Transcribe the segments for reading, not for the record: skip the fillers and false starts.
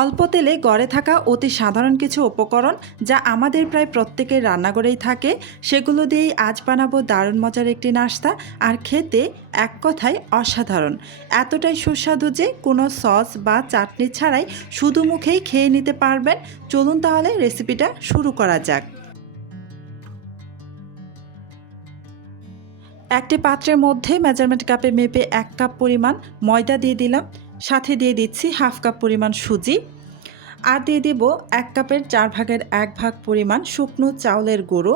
অল্প তেলে গড়ে থাকা অতি সাধারণ কিছু উপকরণ যা আমাদের প্রায় প্রত্যেকের রান্নাঘরেই থাকে, সেগুলো দিয়েই আজ বানাবো দারুণ মজার একটি নাস্তা। আর খেতে এক কথায় অসাধারণ, এতটাই সুস্বাদু যে কোনো সস বা চাটনি ছাড়াই শুধু মুখেই খেয়ে নিতে পারবেন। চলুন তাহলে রেসিপিটা শুরু করা যাক। একটি পাত্রের মধ্যে মেজারমেন্ট কাপে মেপে 1 কাপ পরিমাণ ময়দা দিয়ে দিলাম, সাথে দিয়ে দিচ্ছি হাফ কাপ পরিমাণ সুজি, আর দিয়ে দেব 1 কাপের 4 ভাগের 1 ভাগ পরিমাণ শুকনো চাউলের গুঁড়ো,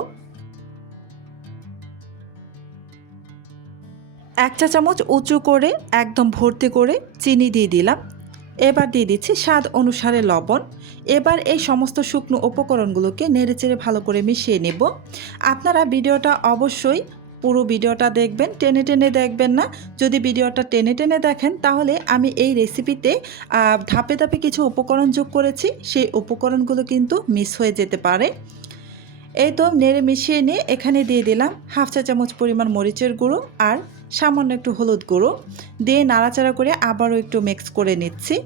1 চা চামচ উঁচু করে একদম ভর্তি করে চিনি দিয়ে দিলাম। এবার দিয়ে দিচ্ছি স্বাদ অনুসারে লবণ। এবার এই সমস্ত শুকনো উপকরণগুলোকে নেড়েচেড়ে ভালো করে মিশিয়ে নেব। আপনারা ভিডিওটা অবশ্যই পুরো ভিডিওটা দেখবেন, টেনে টেনে দেখবেন না। যদি ভিডিওটা টেনে টেনে দেখেন তাহলে আমি এই রেসিপিতে ধাপে ধাপে কিছু উপকরণ যোগ করেছি, সেই উপকরণগুলো কিন্তু মিস হয়ে যেতে পারে। এই তো নেড়ে মিশিয়ে নিয়ে এখানে দিয়ে দিলাম হাফ চা চামচ পরিমাণ মরিচের গুঁড়ো আর সামান্য একটু হলুদ গুঁড়ো দিয়ে নাড়াচাড়া করে আবারও একটু মিক্স করে নিচ্ছি।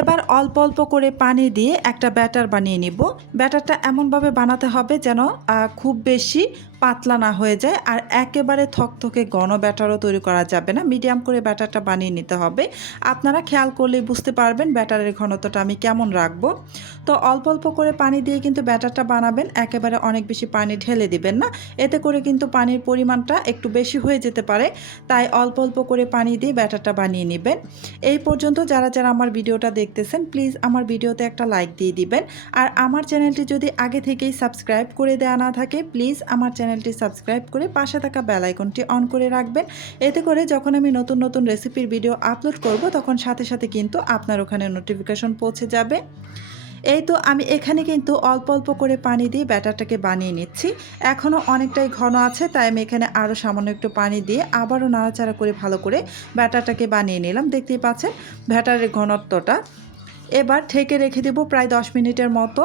এবার অল্প অল্প করে পানি দিয়ে একটা ব্যাটার বানিয়ে নিব। ব্যাটারটা এমনভাবে বানাতে হবে যেন খুব বেশি পাতলা না হয়ে যায়, আর একেবারে থকথকে ঘন ব্যাটারও তৈরি করা যাবে না। মিডিয়াম করে ব্যাটারটা বানিয়ে নিতে হবে। আপনারা খেয়াল করলেই বুঝতে পারবেন ব্যাটারের ঘনত্বটা আমি কেমন রাখবো। তো অল্প অল্প করে পানি দিয়ে কিন্তু ব্যাটারটা বানাবেন, একেবারে অনেক বেশি পানি ঢেলে দিবেন না, এতে করে কিন্তু পানির পরিমাণটা একটু বেশি হয়ে যেতে পারে। তাই অল্প অল্প করে পানি দিয়ে ব্যাটারটা বানিয়ে নেবেন। এই পর্যন্ত যারা যারা আমার ভিডিওটা দেখতেছেন প্লিজ আমার ভিডিওতে একটা লাইক দিয়ে দিবেন। আর আমার চ্যানেলটি যদি আগে থেকেই সাবস্ক্রাইব করে দেওয়া না থাকে প্লিজ আমার চ্যানেলটি সাবস্ক্রাইব করে পাশে থাকা বেল আইকনটি অন করে রাখবেন। এতে করে যখন আমি নতুন নতুন রেসিপির ভিডিও আপলোড করব তখন সাথে সাথে কিন্তু আপনার ওখানে নোটিফিকেশন পৌঁছে যাবে। এই তো আমি এখানে কিন্তু অল্প অল্প করে পানি দিয়ে ব্যাটারটাকে বানিয়ে নিচ্ছি। এখনও অনেকটাই ঘন আছে, তাই আমি এখানে আরও সামান্য একটু পানি দিয়ে আবারও নাড়াচাড়া করে ভালো করে ব্যাটারটাকে বানিয়ে নিলাম। দেখতেই পাচ্ছেন ব্যাটারের ঘনত্বটা। এবার ঢেকে রেখে দেব প্রায় 10 মিনিটের মতো।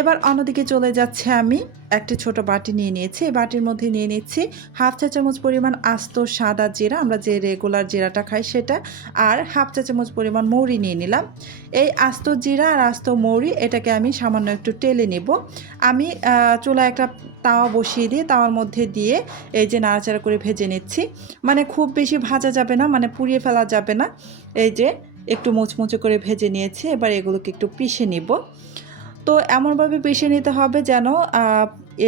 এবার অন্যদিকে চলে যাচ্ছে, আমি একটি ছোট বাটি নিয়ে নিয়েছি। এই বাটির মধ্যে নিয়ে নিচ্ছি হাফ চা চামচ পরিমাণ আস্ত সাদা জিরা, আমরা যে রেগুলার জিরাটা খাই সেটা, আর হাফ চা চামচ পরিমাণ মৌরি নিয়ে নিলাম। এই আস্ত জিরা আর আস্ত মৌরি এটাকে আমি সামান্য একটু টেলে নেব। আমি চুলায় একটা তাওয়া বসিয়ে দিয়ে তাওয়ার মধ্যে দিয়ে এই যে নাড়াচাড়া করে ভেজে নিচ্ছি। মানে খুব বেশি ভাজা যাবে না, মানে পুড়িয়ে ফেলা যাবে না। এই যে একটু মুচমুচে করে ভেজে নিয়েছি। এবার এগুলোকে একটু পিষে নিব। তো এমনভাবে পিষে নিতে হবে যেন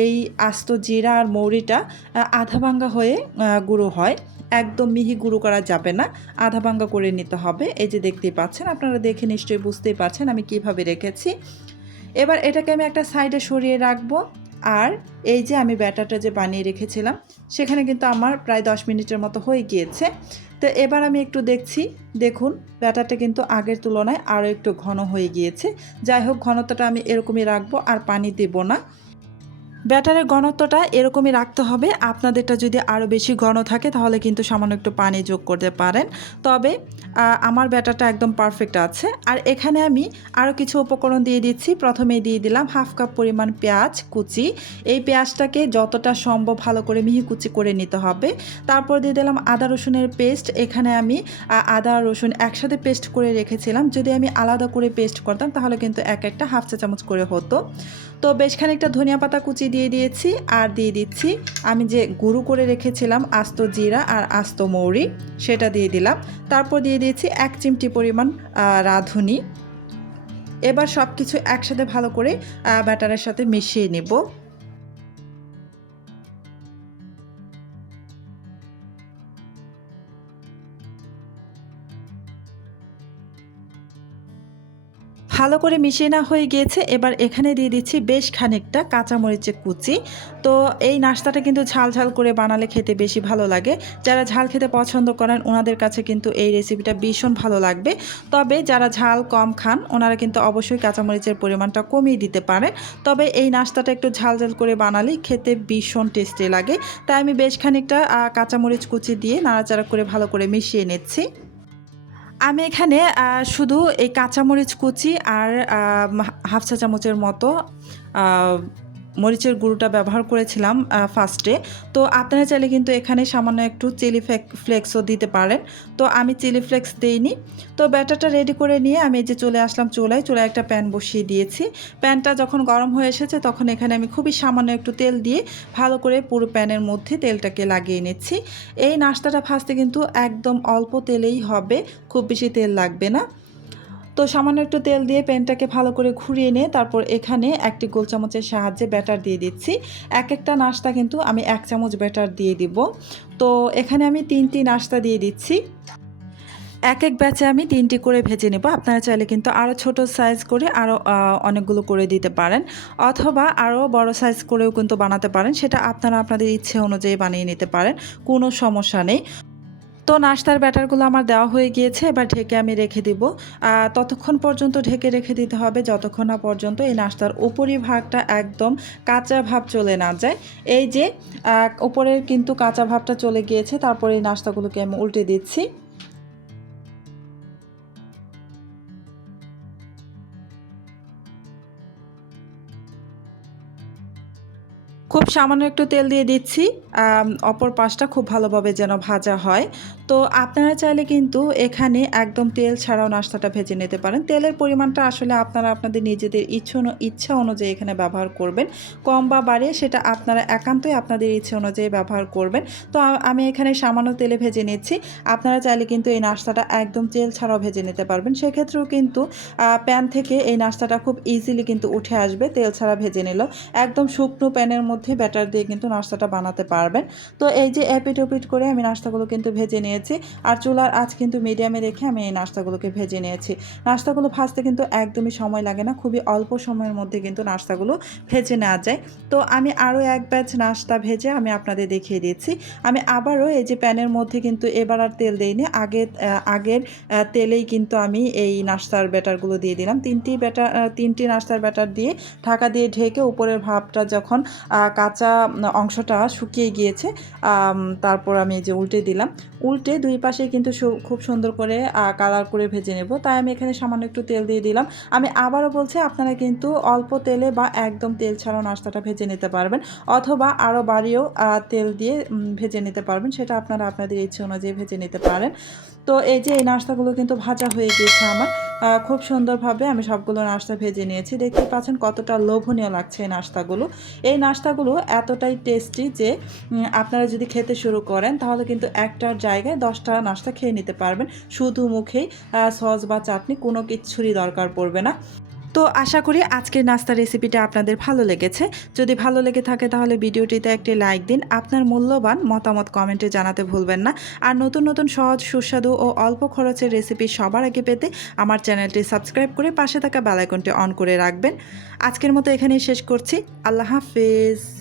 এই আস্ত জিরা আর মৌরিটা আধা ভাঙ্গা হয়ে গুঁড়ো হয়। একদম মিহি গুঁড়ো করা যাবে না, আধা ভাঙ্গা করে নিতে হবে। এই যে দেখতেই পাচ্ছেন, আপনারা দেখে নিশ্চয়ই বুঝতেই পারছেন আমি কিভাবে রেখেছি। এবার এটাকে আমি একটা সাইডে সরিয়ে রাখবো। আর এই যে আমি ব্যাটারটা যে বানিয়ে রেখেছিলাম সেখানে কিন্তু আমার প্রায় 10 মিনিটের মতো হয়ে গিয়েছে। তো এবার আমি একটু দেখছি, দেখুন ব্যাটারটা কিন্তু আগের তুলনায় আরও একটু ঘন হয়ে গিয়েছে। যাই হোক, ঘনত্বটা আমি এরকমই রাখবো, আর পানি দেব না। ব্যাটারের ঘনত্বটা এরকমই রাখতে হবে। আপনাদেরটা যদি আরও বেশি ঘন থাকে তাহলে কিন্তু সামান্য একটু পানি যোগ করতে পারেন। তবে আমার ব্যাটারটা একদম পারফেক্ট আছে। আর এখানে আমি আরও কিছু উপকরণ দিয়ে দিচ্ছি। প্রথমে দিয়ে দিলাম হাফ কাপ পরিমাণ পেঁয়াজ কুচি। এই পেঁয়াজটাকে যতটা সম্ভব ভালো করে মিহি কুচি করে নিতে হবে। তারপর দিয়ে দিলাম আদা রসুনের পেস্ট। এখানে আমি আদা রসুন একসাথে পেস্ট করে রেখেছিলাম। যদি আমি আলাদা করে পেস্ট করতাম তাহলে কিন্তু এক একটা হাফ চা চামচ করে হতো। তো বেশ খানিকটা ধনিয়া পাতা কুচি দিয়ে দিয়েছি, আর দিয়ে দিচ্ছি আমি যে গুঁড়ো করে রেখেছিলাম আস্ত জিরা আর আস্ত মৌরি, সেটা দিয়ে দিলাম। তারপর দিয়ে দিয়েছি 1 চিমটি পরিমাণ রাঁধুনি। এবার সব কিছু একসাথে ভালো করে ব্যাটারের সাথে মিশিয়ে নেব। ভালো করে মিশিয়ে না হয়ে গিয়েছে। এবার এখানে দিয়ে দিচ্ছি বেশ খানিকটা কাঁচামরিচের কুচি। তো এই নাস্তাটা কিন্তু ঝাল ঝাল করে বানালে খেতে বেশি ভালো লাগে। যারা ঝাল খেতে পছন্দ করেন ওনাদের কাছে কিন্তু এই রেসিপিটা ভীষণ ভালো লাগবে। তবে যারা ঝাল কম খান ওনারা কিন্তু অবশ্যই কাঁচামরিচের পরিমাণটা কমিয়ে দিতে পারেন। তবে এই নাস্তাটা একটু ঝাল ঝাল করে বানালেই খেতে ভীষণ টেস্টি লাগে। তাই আমি বেশ খানিকটা কাঁচামরিচ কুচি দিয়ে নাড়াচাড়া করে ভালো করে মিশিয়ে নিচ্ছি। আমি এখানে শুধু এই কাঁচামরিচ কুচি আর হাফ চা চামচের মতো মরিচের গুঁড়োটা ব্যবহার করেছিলাম ফার্স্টে। তো আপনারা চাইলে কিন্তু এখানে সামান্য একটু চিলি ফ্লেক্সও দিতে পারেন। তো আমি চিলি ফ্লেক্স দেইনি। তো ব্যাটারটা রেডি করে নিয়ে আমি এই যে চলে আসলাম চুলায় একটা প্যান বসিয়ে দিয়েছি। প্যানটা যখন গরম হয়ে এসেছে তখন এখানে আমি খুবই সামান্য একটু তেল দিয়ে ভালো করে পুরো প্যানের মধ্যে তেলটাকে লাগিয়ে নিচ্ছি। এই নাস্তাটা ভাজতে কিন্তু একদম অল্প তেলেই হবে, খুব বেশি তেল লাগবে না। তো সামান্য একটু তেল দিয়ে প্যানটাকে ভালো করে ঘুরিয়ে নিয়ে তারপর এখানে একটি গোল চামচের সাহায্যে ব্যাটার দিয়ে দিচ্ছি। একটা নাস্তা কিন্তু আমি 1 চামচ ব্যাটার দিয়ে দিব। তো এখানে আমি 3টি নাস্তা দিয়ে দিচ্ছি। এক ব্যাচে আমি 3টি করে ভেজে নেব। আপনারা চাইলে কিন্তু আরও ছোট সাইজ করে আরও অনেকগুলো করে দিতে পারেন, অথবা আরও বড় সাইজ করেও কিন্তু বানাতে পারেন। সেটা আপনারা আপনাদের ইচ্ছে অনুযায়ী বানিয়ে নিতে পারেন, কোনো সমস্যা নেই। তো নাস্তার ব্যাটারগুলো আমার দেওয়া হয়ে গিয়েছে, এবার ঢেকে আমি রেখে দিব। ততক্ষণ পর্যন্ত ঢেকে রেখে দিতে হবে যতক্ষণ না পর্যন্ত এই নাস্তার উপরিভাগটা একদম কাঁচা ভাব চলে না যায়। এই যে উপরের কিন্তু কাঁচা ভাবটা চলে গিয়েছে, তারপরে এই নাস্তাগুলোকে আমি উল্টে দিচ্ছি। খুব সামান্য একটু তেল দিয়ে দিচ্ছি, অপর পাশটা খুব ভালোভাবে যেন ভাজা হয়। তো আপনারা চাইলে কিন্তু এখানে একদম তেল ছাড়াও নাস্তাটা ভেজে নিতে পারেন। তেলের পরিমাণটা আসলে আপনারা আপনাদের নিজেদের ইচ্ছা অনুযায়ী এখানে ব্যবহার করবেন, কম বা বাড়িয়ে সেটা আপনারা একান্তই আপনাদের ইচ্ছে অনুযায়ী ব্যবহার করবেন। তো আমি এখানে সামান্য তেলে ভেজে নিচ্ছি। আপনারা চাইলে কিন্তু এই নাস্তাটা একদম তেল ছাড়াও ভেজে নিতে পারবেন। সেক্ষেত্রেও কিন্তু প্যান থেকে এই নাস্তাটা খুব ইজিলি কিন্তু উঠে আসবে তেল ছাড়া ভেজে নিলেও। একদম শুকনো প্যানের মধ্যে ব্যাটার দিয়ে কিন্তু নাস্তাটা বানাতে পারবেন। তো এই যে এপিট ওপিট করে আমি নাস্তাগুলো কিন্তু ভেজে নিয়েছি, আর চুলার আঁচ কিন্তু মিডিয়ামে রেখে আমি এই নাস্তাগুলোকে ভেজে নিয়েছি। নাস্তাগুলো ভাজতে কিন্তু একদমই সময় লাগে না, খুবই অল্প সময়ের মধ্যে কিন্তু নাস্তাগুলো ভেজে নেওয়া যায়। তো আমি আরও এক ব্যাচ নাস্তা ভেজে আমি আপনাদের দেখিয়ে দিচ্ছি। আমি আবারও এই যে প্যানের মধ্যে কিন্তু এবার আর তেল দিইনি, আগের তেলেই কিন্তু আমি এই নাস্তার ব্যাটারগুলো দিয়ে দিলাম। 3টি নাস্তার ব্যাটার দিয়ে ঢাকা দিয়ে ঢেকে উপরের ভাবটা যখন কাঁচা অংশটা শুকিয়ে গিয়েছে, তারপর আমি এই যে উল্টে দিলাম। উল্টে দুই পাশে কিন্তু খুব সুন্দর করে কালার করে ভেজে নেব, তাই আমি এখানে সামান্য একটু তেল দিয়ে দিলাম। আমি আবারও বলছি, আপনারা কিন্তু অল্প তেলে বা একদম তেল ছাড়াও নাস্তাটা ভেজে নিতে পারবেন, অথবা আরও বাড়িয়েও তেল দিয়ে ভেজে নিতে পারবেন, সেটা আপনারা আপনাদের ইচ্ছে অনুযায়ী ভেজে নিতে পারেন। তো এই যে এই নাস্তাগুলো কিন্তু ভাজা হয়ে গিয়েছে আমার, খুব সুন্দরভাবে আমি সবগুলো নাস্তা ভেজে নিয়েছি। দেখতে পাচ্ছেন কতটা লোভনীয় লাগছে এই নাস্তাগুলো। এই নাস্তাগুলো এতটাই টেস্টি যে আপনারা যদি খেতে শুরু করেন তাহলে কিন্তু একটার জায়গায় 10টা নাস্তা খেয়ে নিতে পারবেন, শুধু মুখেই। সস বা চাটনি কোনো কিছুরই দরকার পড়বে না। তো আশা করি আজকের নাস্তার রেসিপিটা আপনাদের ভালো লেগেছে। যদি ভালো লেগে থাকে তাহলে ভিডিওটিতে একটি লাইক দিন, আপনার মূল্যবান মতামত কমেন্টে জানাতে ভুলবেন না। আর নতুন নতুন সহজ সুস্বাদু ও অল্প খরচের রেসিপি সবার আগে পেতে আমার চ্যানেলটি সাবস্ক্রাইব করে পাশে থাকা বেল আইকনটি অন করে রাখবেন। আজকের মতো এখানেই শেষ করছি। আল্লাহ হাফেজ।